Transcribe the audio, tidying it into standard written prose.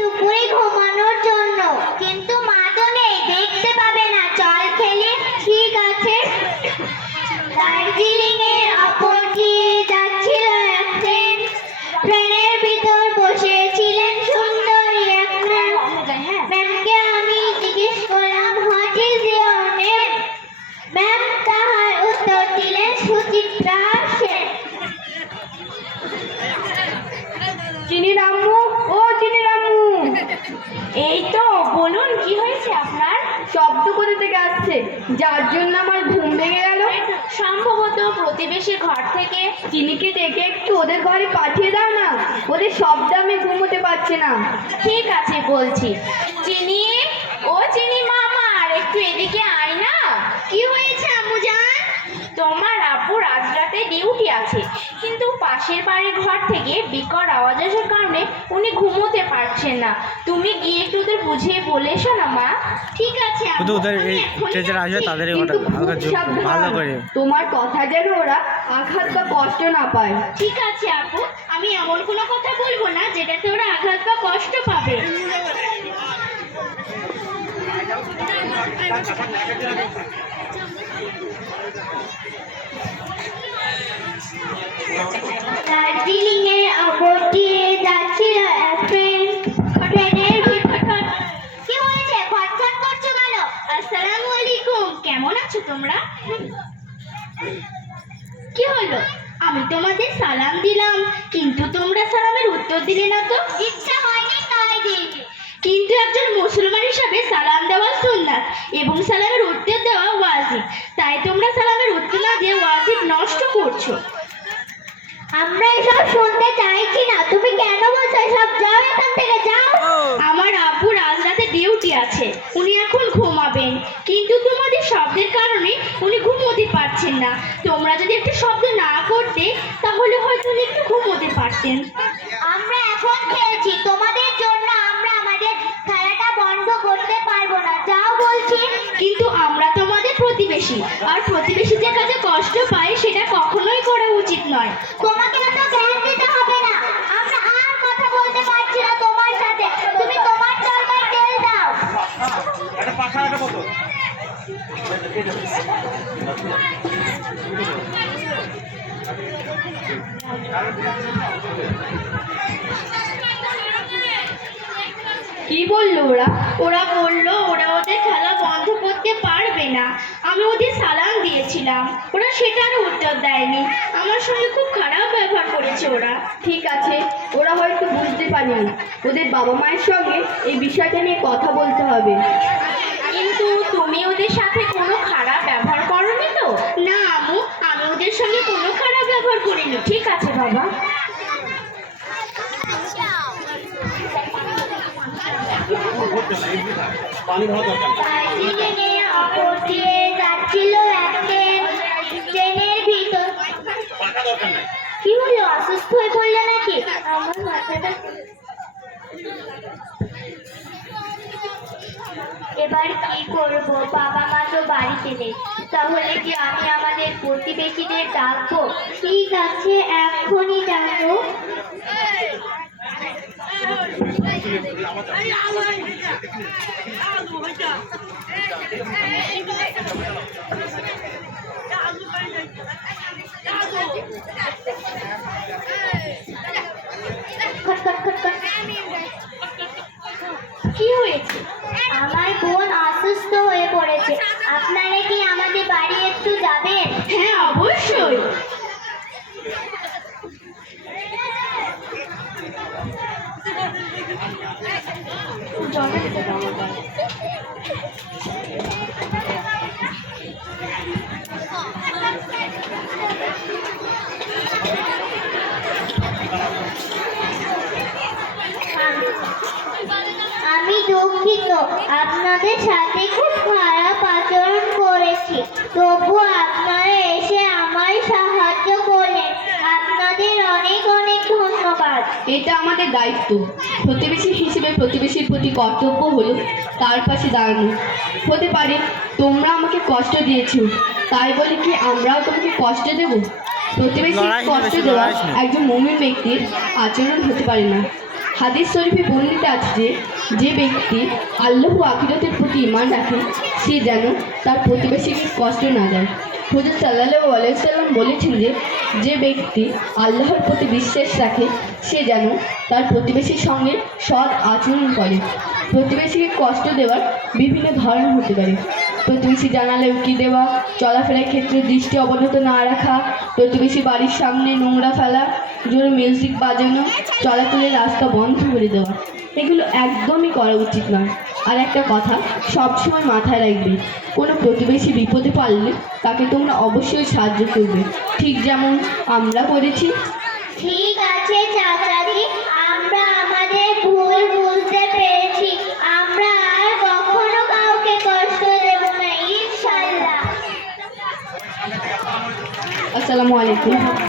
দুপুরে ঘুমানোর জন্য, কিন্তু মা তো নেই, দেখতে পাবে না। চল খেলি। ঠিক আছে। দার্জিলিং এর অপর দিয়ে যাচ্ছিল এক ট্রেন। ট্রেনের ভিতর বসেছিলেন সুন্দরী এক ম্যাম। ম্যামকে আমি জিজ্ঞেস করলাম, what is your name? Ma'am তাহার উত্তর দিলেন, সুচিত্রা সেন। চিনি রাম্মু, ও চিনি রাম্মু। এই তো, বলুন কি হয়েছে আপনার? শব্দ কোথা থেকে আসছে, যার জন্য আমার ঘুম ভেঙে গেল? সম্ভবত প্রতিবেশী ঘর থেকে। চিনিকে ডেকে একটু ওদের ঘরে পাঠিয়ে দাও না, ওদের শব্দে আমি ঘুমোতে পারছি না। ঠিক আছে, বলছি। চিনি, ও চিনি মামা, আর একটু এদিকে আয় না। কি হয়েছে আম্মুজান? তোমার আব্বু আজ রাতে ডিউটি আছে, কিন্তু পাশের বাড়ির ঘর থেকে বিকট আওয়াজ আসার কারণে উনি ঘুমোতে পারছেন না। তুমি গিয়ে একটু ওদের বুঝিয়ে বলে এসো না মা। ঠিক আছে। শুধু ওদের এই স্টেজের আসবে তাদের ভালো করে তোমার কথা যেন ওরা আঘাত বা কষ্ট না পায়। ঠিক আছে আপু, আমি এমন কোনো কথা বলবো না যেটাতে ওরা আঘাত বা কষ্ট পাবে। দার্জিলিং এর অপর দিয়ে যাচ্ছিল এক ট্রেন। ট্রেনের ভিতর কি হয়েছে, খটখট করছো কেন? আসসালামু আলাইকুম, কেমন আছো তোমরা? কি হলো? আমি তোমাদের সালাম দিলাম, কিন্তু তোমরা সালামের উত্তর দিলে না তো। ইচ্ছা হয়নি তাই দিইনি। কিন্তু একজন মুসলমান হিসাবে সালাম দেওয়া সুন্নাত এবং সালামের উত্তর দেওয়া ওয়াজিব। তাই তোমরা সালামের উত্তর না দিয়ে ওয়াজিব নষ্ট করছো। আমরা এসব শুনতে চাইছি না। তুমি কেন বলছো এসব? যাও এখান থেকে, যাও। আমার আব্বুর আজ রাতে ডিউটি আছে, উনি এখন ঘুমাবেন, কিন্তু তোমাদের শব্দের কারণে উনি ঘুমোতে পারছেন না। তোমরা যদি একটু শব্দ না করতে, তাহলে হয়তো উনি একটু ঘুমোতে পারতেন। আমরা এখন খেলছি, তোমাদের জন্য আমরা আমাদের খেলাটা বন্ধ করতে পারবো না। যাও বলছি। কিন্তু আমরা তোমাদের প্রতিবেশী, আর প্রতিবেশীদের কাছে কষ্ট পায় সেটা কখনোই করা উচিত নয়। তোমাকে এত জ্ঞান দিতে হবে না। আমরা আর কথা বলতে পারছি না তোমার সাথে। তুমি তোমার জায়গায় তেল দাও। একটা পাখা একটা কত কি বললো ওরা? ওরা বললো ওরা ওদের খেলা বন্ধ করতে পারবে না। আমি ওদের সালাম দিয়েছিলাম, ওরা সেটারও উত্তর দেয়নি। আমার সঙ্গে খুব খারাপ ব্যবহার করেছে ওরা। ঠিক আছে, ওরা হয়তো বুঝতে পারেনি। ওদের বাবা মায়ের সঙ্গে এই বিষয়টা নিয়ে কথা বলতে হবে। কিন্তু তুমি ওদের সাথে কোনো খারাপ ব্যবহার করোনি তো? না আম্মু, আমি ওদের সঙ্গে কোনো খারাপ ব্যবহার করিনি। ঠিক আছে বাবা। পানি ভরা দরকার দার্জিলিংয়ে অপর দিয়ে যাচ্ছিল এক ট্রেন। ট্রেনের ভিতর পাখা দরকার নাই। কি হলো, অসুস্থ হয়ে পড়লে নাকি? আমার মাথাটা। এবার কি করব, বাবা মা তো বাড়িতে নেই। তাহলে কি আমি আমাদের প্রতিবেশীদের ডাকবো? ঠিক আছে, এখনই ডাকবো। কি হয়েছে? আমার বোন অসুস্থ হয়ে পড়েছে, আপনারা কি আমাদের বাড়ি একটু যাবেন? হ্যাঁ, অবশ্যই। আমি দুঃখিত, আপনাদের সাথে খুব খারাপ আচরণ করেছি, তবু আপনারা এসে আমায় সাহায্য করলেন। আপনাদের অনেক অনেক ধন্যবাদ। এটা আমাদের দায়িত্ব। প্রতিবেশী হিসেবে প্রতিবেশীর প্রতি কর্তব্য হলো তার পাশে দাঁড়ানো। হতে পারে তোমরা আমাকে কষ্ট দিয়েছো, তাই বলে কি আমরাও তোমাকে কষ্ট দেব? প্রতিবেশীর কষ্ট দেওয়া একজন মুমিন ব্যক্তির আচরণ হতে পারে না। হাদিস শরীফে বর্ণিত আছে যে যে ব্যক্তি আল্লাহ ও আখিরাতের প্রতি ঈমান রাখে সে যেন তার প্রতিবেশীকে কষ্ট না দেয়। হুজুর সাল্লাল্লাহু আলাইহি সাল্লাম বলেছেন যে যে ব্যক্তি আল্লাহর প্রতি বিশ্বাস রাখে সে যেন তার প্রতিবেশীর সঙ্গে সৎ আচরণ করে। প্রতিবেশীকে কষ্ট দেওয়ার বিভিন্ন ধরন হতে পারে। প্রতিবেশী জানালে উকি দেওয়া, চলাফেরার ক্ষেত্রে দৃষ্টি অবনত না রাখা, প্রতিবেশী বাড়ির সামনে নোংরা ফেলা, জোরে মিউজিক বাজানো, চলাচলের রাস্তা বন্ধ করে দেওয়া, এগুলো একদমই করা উচিত নয়। আর একটা কথা সবসময় মাথায় রাখবে, কোনো প্রতিবেশী বিপদে পড়লে তাকে তোমরা অবশ্যই সাহায্য করবে, ঠিক যেমন আমরা করেছি। ঠিক আছে চাচাজি, আমরা আমাদের ভুল বুঝতে পেরেছি। আমরা আর কখনো কাউকে কষ্ট দেব না, ইনশাআল্লাহ। আসসালামু আলাইকুম।